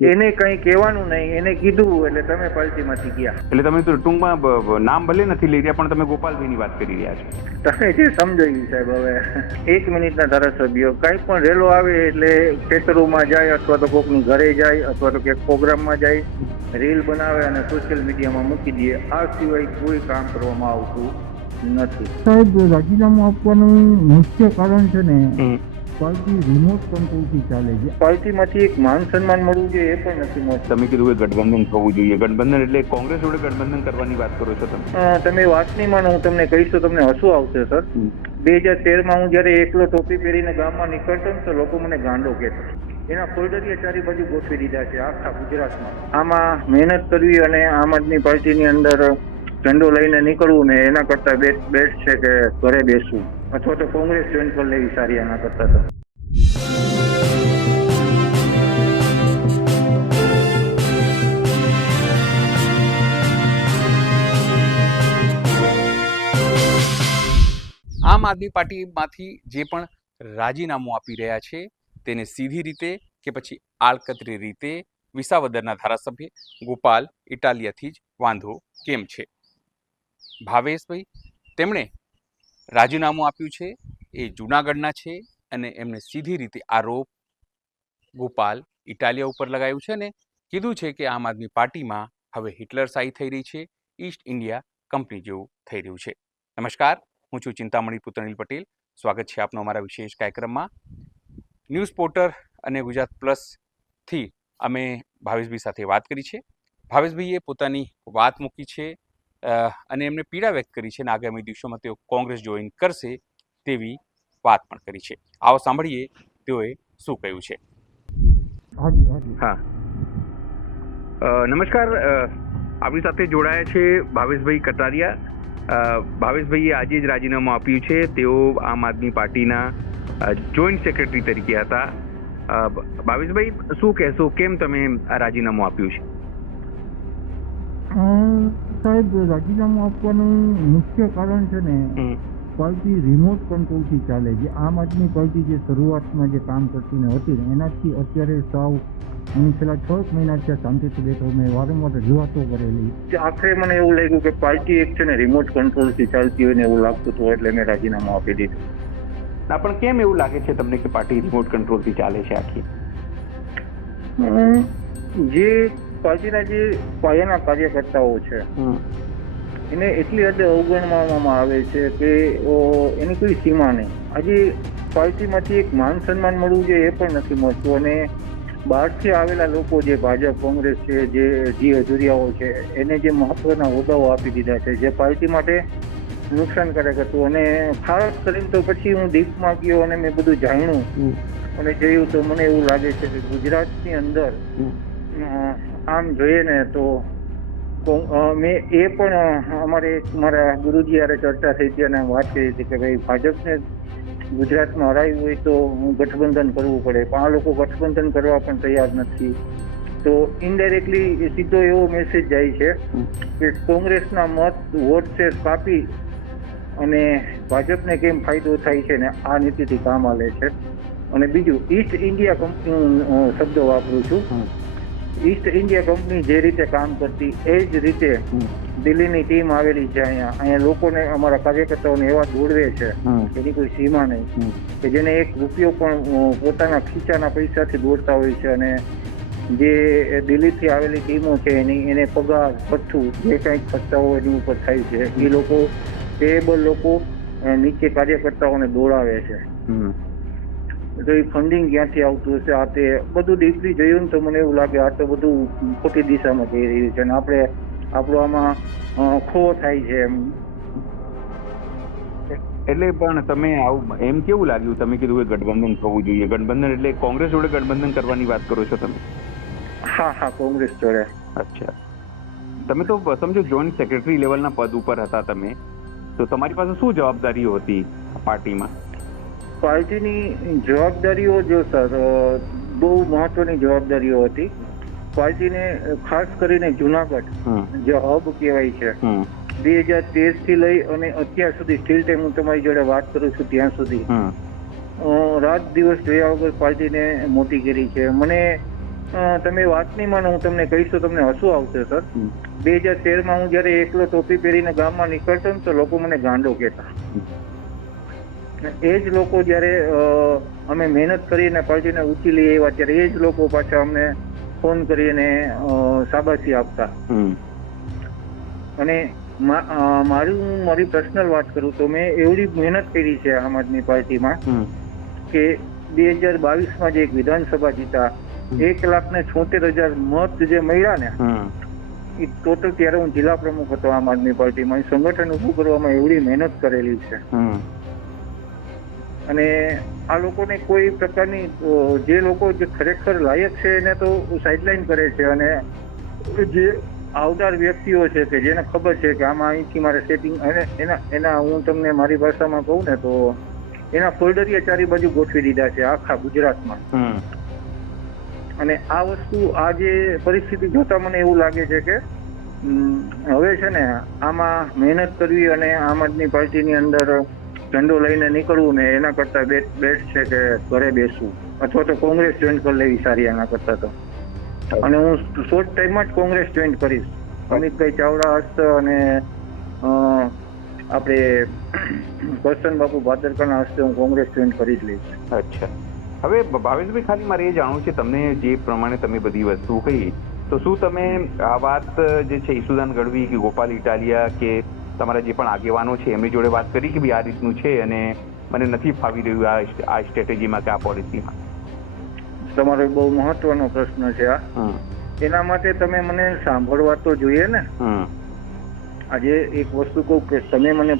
એને કંઈ કહેવાનું નહીં, એને કીધું એટલે તમે પાર્ટીમાંથી ગયા. એટલે તમે તો ટૂંકમાં નામ ભલે નથી લઈ રહ્યા પણ તમે ગોપાલભાઈની વાત કરી રહ્યા છો. તમે જે સમજાયું સાહેબ, હવે 1 મિનિટના ધારાસભ્યો કાંઈ પણ રેલો આવે એટલે ખેતરોમાં જાય અથવા તો કોકની ઘરે જાય અથવા તો ક્યાંક પ્રોગ્રામમાં જાય, રીલ બનાવે અને સોશિયલ મીડિયામાં મૂકી દે. આ સિવાય કોઈ કામ કરવામાં આવતું નથી. સાહેબ, રાજીનામું આપવાનું મુખ્ય કારણ છે ને પાર્ટી રિમોટ કંટ્રોલથી ચાલે છે. પાર્ટીમાંથી એક માન સન્માન મળવું જોઈએ એ પણ નથી મળતું. તમે કીધું કે ગઠબંધન થવું જોઈએ. ગઠબંધન એટલે કોંગ્રેસ જોડે ગઠબંધન કરવાની વાત કરો છો તમે? તમે વાત નહીં માનો, હું તમને કહીશ તો તમને હસવું આવશે સર. 2013માં હું જયારે એકલો ટોપી પહેરીને ગામમાં નીકળતો ને તો લોકો મને ગાંડો કહેતા. એના ફોલ્ડરિયા ચારે બાજુ ગોઠવી દીધા છે આખા ગુજરાતમાં. આમાં મહેનત કરવી અને આમ આદમી પાર્ટીની અંદર ઝંડો લઈને નીકળવું ને એના કરતા બેસ્ટ છે કે ઘરે બેસવું અથવા તો કોંગ્રેસ જોઈન કરી લેવી સારી આના કરતા તો. આમ આદમી પાર્ટીમાંથી જે પણ રાજીનામું આપી રહ્યા છે તેને સીધી રીતે કે પછી આડકતરી રીતે વિસાવદરના ધારાસભ્ય ગોપાલ ઇટાલિયાથી જ વાંધો કેમ છે? ભાવેશભાઈ, તેમણે રાજીનામું આપ્યું છે એ જૂનાગઢના છે અને એમને સીધી રીતે આરોપ ગોપાલ ઇટાલિયા ઉપર લગાવ્યું છે અને કીધું છે કે આમ આદમી પાર્ટીમાં હવે હિટલરશાહી થઈ રહી છે, ઈસ્ટ ઇન્ડિયા કંપની જેવું થઈ રહ્યું છે. નમસ્કાર, હું છું ચિંતામણી પુતણીલ પટેલ. સ્વાગત છે આપનો અમારા વિશેષ કાર્યક્રમમાં. ન્યૂઝ પોર્ટર અને ગુજરાત પ્લસથી અમે ભાવેશભાઈ સાથે વાત કરી છે. ભાવેશભાઈએ પોતાની વાત મૂકી છે અને એમને પીડા વ્યક્ત કરી છે અને આગામી દિવસોમાં તેઓ કોંગ્રેસ જોઈન કરશે તેવી વાત પણ કરી છે. આવો સાંભળીએ તેઓએ શું કહ્યું છે. હા, નમસ્કાર. આપણી સાથે જોડાયા છે ભાવેશભાઈ કટારિયા. ભાવેશભાઈએ આજે જ રાજીનામું આપ્યું છે. તેઓ આમ આદમી પાર્ટીના જોઈન્ટ સેક્રેટરી તરીકે હતા. ભાવેશભાઈ, શું કહેશો, કેમ તમે આ રાજીનામું આપ્યું છે? સાહેબ, રાજીનામું આપવાનું મુખ્ય કારણ છે ને પાર્ટી રિમોટ કંટ્રોલથી ચાલે છે. આમ આદમી પાર્ટી જે શરૂઆતમાં જે કામ કરતી ને હતી ને એનાથી અત્યારે સાવ હું છેલ્લા 6 મહિના ત્યાં શાંતિથી બેઠો. મેં વારંવાર રજૂઆતો કરેલી. આખરે મને એવું લાગ્યું કે પાર્ટી એક છે ને રિમોટ કંટ્રોલથી ચાલતી હોય ને એવું લાગતું હતું એટલે મેં રાજીનામું આપી દીધું. ના, પણ કેમ એવું લાગે છે તમને કે પાર્ટી રિમોટ કંટ્રોલથી ચાલે છે આખી? જે પાર્ટીના જે પાયાના કાર્યકર્તાઓ છે એને એટલી હદે અવગણવામાં આવે છે કે એની કોઈ સીમા નહીં. આજે પાર્ટીમાંથી એક માન સન્માન મળવું જોઈએ એ પણ નથી મળતું અને બહારથી આવેલા લોકો જે ભાજપ કોંગ્રેસ છે, જે અધૂરિયાઓ છે એને જે મહત્વના હોદ્દાઓ આપી દીધા છે જે પાર્ટી માટે નુકસાનકારક હતું. અને ખાસ કરીને તો પછી હું ડીપમાં ગયો અને મેં બધું જાણ્યું અને જોયું તો મને એવું લાગે છે કે ગુજરાતની અંદર આમ જોઈએ ને તો મેં એ પણ મારા ગુરુજી હારે ચર્ચા થઈ હતી અને વાત કરી હતી કે ભાઈ ભાજપને ગુજરાતમાં હરાવ્યું હોય તો ગઠબંધન કરવું પડે, પણ આ લોકો ગઠબંધન કરવા પણ તૈયાર નથી. તો ઇનડાયરેક્ટલી સીધો એવો મેસેજ જાય છે કે કોંગ્રેસના વોટ શેર કાપી અને ભાજપને કેમ ફાયદો થાય છે ને આ નીતિથી કામ હાલે છે. અને બીજું, ઈસ્ટ ઇન્ડિયા કંપની શબ્દ વાપરું છું. ઈસ્ટ ઇન્ડિયા કંપની જે રીતે કામ કરતી એ જ રીતે દિલ્હીની ટીમ આવેલી છે અહીંયા લોકોને, અમારા કાર્યકર્તાઓને એવા દોડવે છે એની કોઈ સીમા નહીં કે જેને એક રૂપિયો પણ પોતાના ખીચાના પૈસાથી દોડતા હોય છે. અને જે દિલ્હીથી આવેલી ટીમો છે એને પગાર ભથ્થું જે કંઈક ખર્ચાઓ એની ઉપર થાય છે એ લોકો પેએબલ લોકો નીચે કાર્યકર્તાઓને દોડાવે છે. તો એ ફંડિંગ ક્યાંથી આવતું હશે આ તે બધું ડીપલી જોયું ને તો મને એવું લાગે આ તો બધું ખોટી દિશામાં જઈ રહ્યું છે અને આપણો આમાં ખો થાય છે એમ. એટલે પણ તમે આવું એમ કેવું લાગ્યું? તમે કીધું કે ગઠબંધન થવું જોઈએ. ગઠબંધન એટલે કોંગ્રેસ જોડે ગઠબંધન કરવાની વાત કરો છો તમે? હા, કોંગ્રેસ જોડે. અચ્છા, તમે તો સમજો જોઈન્ટ સેક્રેટરી લેવલના પદ ઉપર હતા તમે, તો તમારી પાસે શું જવાબદારીઓ હતી પાર્ટીમાં? પાર્ટીની જવાબદારીઓ જો સર બહુ મહત્વની જવાબદારીઓ હતી. પાર્ટીને ખાસ કરીને જુનાગઢ જે હબ કહેવાય છે 2013 થી લઈ અને અત્યાર સુધી સ્ટીલ ટાઈમ હું તમારી જોડે વાત કરું છું ત્યાં સુધી રાત દિવસ જોયા વગર પાર્ટીને મોટી કરી છે. મને તમે વાત નહીં માનો, હું તમને કહીશ તો તમને હસવું આવશે સર. 2013માં હું જયારે એકલો ટોપી પહેરીને ગામમાં નીકળતો ને તો લોકો મને ગાંડો કહેતા. એ જ લોકો જયારે અમે મહેનત કરીને પાર્ટીને ઉચીલી આવ્યા ત્યારે એ જ લોકો પાછા અમને ફોન કરીને શાબાશી આપતા. અને મારી પર્સનલ વાત કરું તો મેં એવડી મહેનત કરી છે આમ આદમી પાર્ટીમાં કે 2022માં જે એક વિધાનસભા જીતા 1,76,000 મત જે મળ્યા ને એ ટોટલ, ત્યારે હું જિલ્લા પ્રમુખ હતો આમ આદમી પાર્ટીમાં. સંગઠન ઉભું કરવામાં એવડી મહેનત કરેલી છે. અને આ લોકોને કોઈ પ્રકારની જે લોકો જે ખરેખર લાયક છે એને તો સાઇડલાઇન કરે છે, અને જે આવનાર વ્યક્તિઓ છે કે જેને ખબર છે કે આમાં અહીંથી મારે સેટિંગ, એના હું તમને મારી ભાષામાં કહું ને તો એના ફોલ્ડરીએ ચારે બાજુ ગોઠવી દીધા છે આખા ગુજરાતમાં. અને આ વસ્તુ, આ જે પરિસ્થિતિ જોતા મને એવું લાગે છે કે હવે છે ને આમાં મહેનત કરવી અને આમ આદમી પાર્ટીની અંદર ઝંડો લઈને નીકળવું ને એના કરતા બેસ્ટ છે કે ઘરે બેસવું અથવા તો કોંગ્રેસ જોઈન કરી લેવી સારી આના કરતા તો. અને હું શોર્ટ ટાઈમમાં જ કોંગ્રેસ જોઈન કરીશ. અમિતભાઈ ચાવડા હસ્તે અને આપણે કરશન બાપુ ભાદરકાના હસ્તે હું કોંગ્રેસ જોઈન કરી જ લઈશ. અચ્છા, હવે ભાવેશભાઈ, ખાલી મારે એ જાણવું છે, તમને જે પ્રમાણે તમે બધી વસ્તુ કહી, તો શું તમે આ વાત જે છે ઈસુદાન ગઢવી કે ગોપાલ ઇટાલિયા કે તમારા જે પણ આગેવાનો છે એમની જોડે વાત કરી કે ભાઈ આ રીતનું છે અને મને નથી ફાવી રહ્યું આ સ્ટ્રેટેજીમાં કે આ પોલિસીમાં? તમારો બહુ મહત્વનો પ્રશ્ન છે આ. એના માટે તમે મને સાંભળવા તો જોઈએ ને. આજે એક વસ્તુ કહું કે તમે મને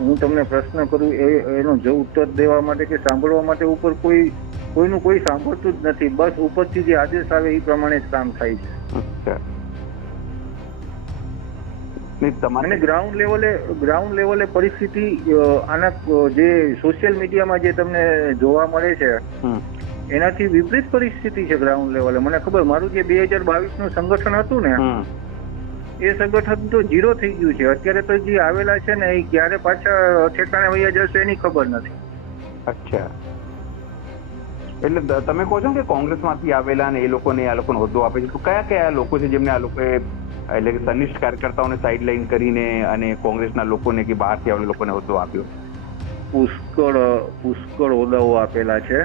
હું તમને પ્રશ્ન કરું એનો જો ઉત્તર દેવા માટે કે સાંભળવા માટે ઉપર કોઈનું કોઈ સાંભળતું જ નથી. બસ ઉપરથી જે આદેશ આવે એ પ્રમાણે જ કામ થાય છે. અને ગ્રાઉન્ડ લેવલે પરિસ્થિતિ આના જે સોશિયલ મીડિયામાં જે તમને જોવા મળે છે એનાથી વિપરીત પરિસ્થિતિ છે ગ્રાઉન્ડ લેવલે. મને ખબર, મારું જે 2022નું સંગઠન હતું ને એ સંગઠન તો 0 થઈ ગયું છે. અત્યારે તો જે આવેલા છે ને એ ક્યારે પાછા ઠેકાણે વયા જશે એની ખબર નથી. અચ્છા, એટલે તમે કહો છો કે કોંગ્રેસમાંથી આવેલા ને એ લોકોને હોદ્દો આપે છે, તો કયા કયા લોકો છે જેમને આ લોકોએ એટલે કે સનિષ્ઠ કાર્યકર્તાઓને સાઇડ લાઈન કરીને અને કોંગ્રેસના લોકોને કે બહારથી આવેલા લોકોને હોદ્દો આપ્યો? પુષ્કળ હોદ્દાઓ આપેલા છે.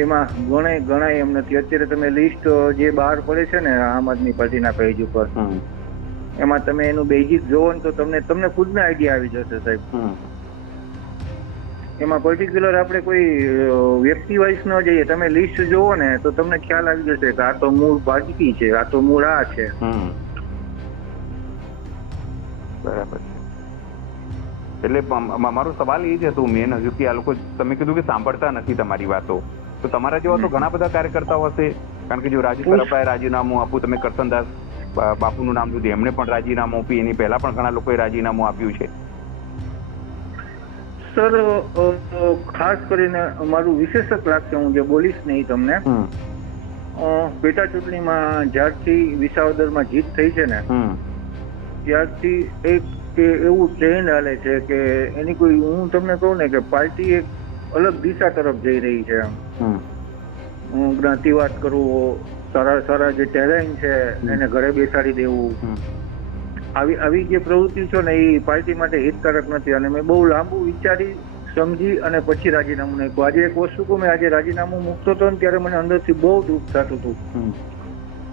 એમાં ગણાય એમ નથી. અત્યારે તમે લિસ્ટ જે બહાર પડે છે ને આમ આદમી પાર્ટીના પેજ ઉપર, એમાં તમે એનું બેઝિક જોવો ને તો તમને ખુદને આઈડિયા આવી જશે સાહેબ. એમાં પર્ટિક્યુલર આપણે કોઈ વ્યક્તિ વાઇઝ ન જઈએ, તમે લિસ્ટ જોવો ને તો તમને ખ્યાલ આવી જશે કે આ તો મૂળ ભાજપી છે, આ તો મૂળ આ છે. બરાબર છે. એટલે મારો સવાલ એ જ હતો મેન હજુ કે આ લોકો, તમે કીધું કે સાંભળતા નથી તમારી વાતો, તો તમારા જેવા તો ઘણા બધા કાર્યકર્તાઓ હશે. કારણ કે જો રાજુ તરફાએ રાજીનામું આપ્યું, તમે કરશનદાસ બાપુનું નામ લીધું, એમણે પણ રાજીનામું આપ્યું, એની પહેલા પણ ઘણા લોકોએ રાજીનામું આપ્યું છે. સર, ખાસ કરીને મારું વિશેષક લાગશે, હું જે બોલીશ નહીં તમને, પેટા ચૂંટણીમાં જ્યારથી વિસાવદરમાં જીત થઈ છે ને ત્યારથી એક એવું ટ્રેન્ડ હાલે છે કે એની કોઈ, હું તમને કહું ને કે પાર્ટી એક અલગ દિશા તરફ જઈ રહી છે. જ્ઞાતિવાદ કરવો, સારા જે ટેલેન્ટ છે એને ઘરે બેસાડી દેવું, આવી જે પ્રવૃત્તિ છે ને એ પાર્ટી માટે હિતકારક નથી. અને મેં બહુ લાંબુ વિચારી સમજી અને પછી રાજીનામું નાખ્યું. આજે એક વસ્તુ કહું, મેં આજે રાજીનામું મૂકતો હતો ને ત્યારે મને અંદરથી બહુ દુઃખ થતું હતું.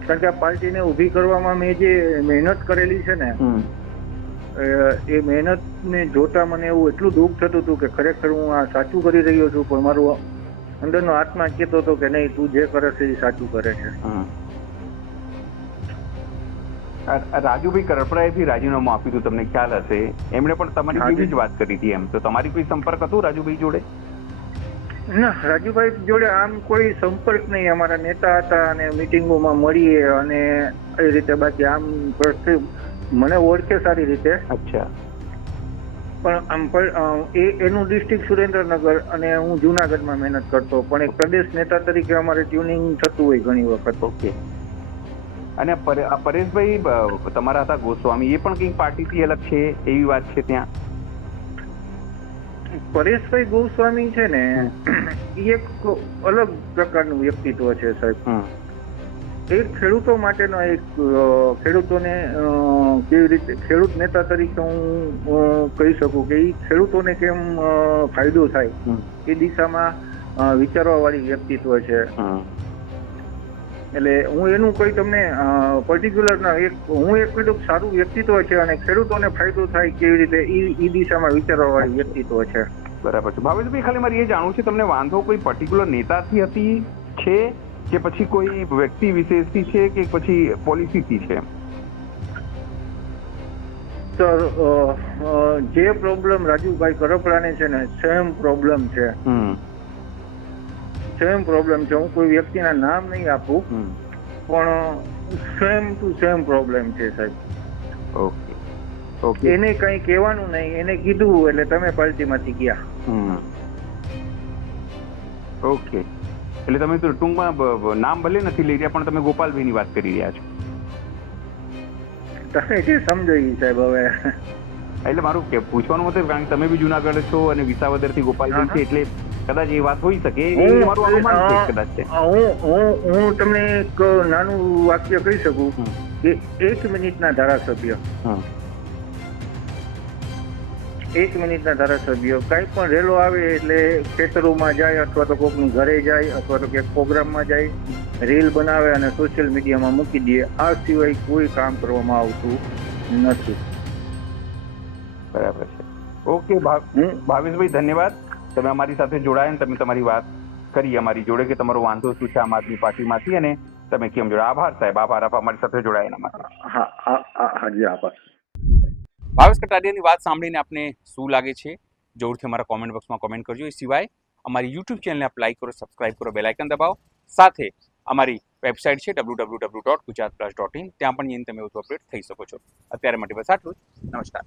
કારણ કે આ પાર્ટીને ઊભી કરવામાં મેં જે મહેનત કરેલી છે ને એ મહેનતને જોતા મને એવું એટલું દુઃખ થતું હતું કે ખરેખર હું આ સાચું કરી રહ્યો છું, પણ મારું અંદરનો આત્મા કહેતો હતો કે નહીં, તું જે કરે છે એ સાચું કરે છે. રાજુભાઈ કરપડાએથી રાજીનામું આપ્યું હતું, તમને ખ્યાલ હશે. એમણે પણ તમારી જેવી જ વાત કરી હતી. એમ તો તમારી કોઈ સંપર્ક હતો રાજુભાઈ જોડે? ના, રાજુભાઈ જોડે આમ કોઈ સંપર્ક નહીં. અમારા નેતા હતા અને મિટિંગોમાં મળીએ અને એ રીતે. બાકી આમ મને ઓળખે સારી રીતે. અચ્છા. પણ આમ એનું ડિસ્ટ્રિક્ટ સુરેન્દ્રનગર અને હું જુનાગઢમાં મહેનત કરતો, પણ એક પ્રદેશ નેતા તરીકે અમારે ટ્યુનિંગ થતું હોય ઘણી વખત. ઓકે. અને પરેશભાઈ તમારા હતા ગોસ્વામી, એ પણ કંઈક પાર્ટીથી અલગ છે એવી વાત છે ત્યાં? પરેશભાઈ ગોસ્વામી છે ને એ એક અલગ પ્રકારનું વ્યક્તિત્વ છે સાહેબ. એક ખેડૂતો માટેનો એક ખેડૂતોને કેવી રીતે ખેડૂત નેતા તરીકે હું કહી શકું કે એ ખેડૂતોને કેમ ફાયદો થાય એ દિશામાં વિચારવા વાળી વ્યક્તિત્વ છે. એટલે હું એનું કોઈ તમને પર્ટિક્યુલર ના હું એક ખેડૂત સારું વ્યક્તિત્વ છે અને ખેડૂતોને ફાયદો થાય કેવી રીતે એ દિશામાં વિચારવા વાળી વ્યક્તિત્વ છે. બરાબર છે. ભાવેશભાઈ, ખાલી મારે એ જાણવું છે, તમને વાંધો કોઈ પર્ટિક્યુલર નેતાથી હતી છે કે પછી કોઈ વ્યક્તિ વિશેષથી છે કે પછી પોલિસીથી છે? સર, જે પ્રોબ્લેમ રાજુભાઈ કરપડાને છે ને સેમ પ્રોબ્લેમ છે. સેમ પ્રોબ્લેમ છે. હું કોઈ વ્યક્તિના નામ નહીં આપું, પણ સેમ ટુ સેમ પ્રોબ્લેમ છે સાહેબ. Okay okay. એને કઈ કહેવાનું નહીં, એને કીધું એટલે તમે પાર્ટીમાંથી ગયા. ઓકે, એટલે તમે તો ટૂંકમાં નામ ભલે નથી લઈ રહ્યા પણ તમે ગોપાલભાઈની વાત કરી રહ્યા છો. તમે જે સમજો ઈ સાહેબ. હવે એટલે મારું પૂછવાનું મતલબ, કારણ કે તમે બી જુનાગઢ છો અને વિસાવદરથી ગોપાલભાઈ છે એટલે કદાચ એ વાત હોઈ શકે, એ મારું અનુમાન છે કદાચ છે. હું તમને એક નાનું વાક્ય કહી શકું કે 1 મિનિટના ધારાસભ્ય, 1 મિનિટના ધારાસભ્ય કાંઈ પણ રેલો આવે એટલે ખેતરોમાં જાય અથવા તો કોકનું ઘરે જાય અથવા તો ક્યાંક પ્રોગ્રામમાં જાય, રીલ બનાવે અને સોશિયલ મીડિયામાં મૂકી દે. આ સિવાય કોઈ કામ કરવામાં આવતું નથી. બરાબર છે. ઓકે ભાવેશભાઈ, ધન્યવાદ. તમે અમારી સાથે જોડાયા અને તમે તમારી વાત કરી અમારી જોડે કે તમારો વાંધો શું છે આમ આદમી પાર્ટીમાંથી અને તમે કેમ જોડે. આભાર સાહેબ, આભાર અમારી સાથે જોડાયા એના માટે. હાજી, આભાર. ભાવેશ કટારિયાની વાત સાંભળીને આપને શું લાગે છે જરૂરથી અમારા કોમેન્ટ બોક્સમાં કોમેન્ટ કરજો. એ સિવાય અમારી યુટ્યુબ ચેનલને આપ લાઈક કરો, સબસ્ક્રાઇબ કરો, બેલ આઇકન દબાવો. સાથે અમારી વેબસાઇટ છે www.gujaratplus.in, ત્યાં પણ જઈને તમે વધુ અપડેટ થઈ શકો છો. અત્યારે માટે બસ આટલું જ. નમસ્કાર.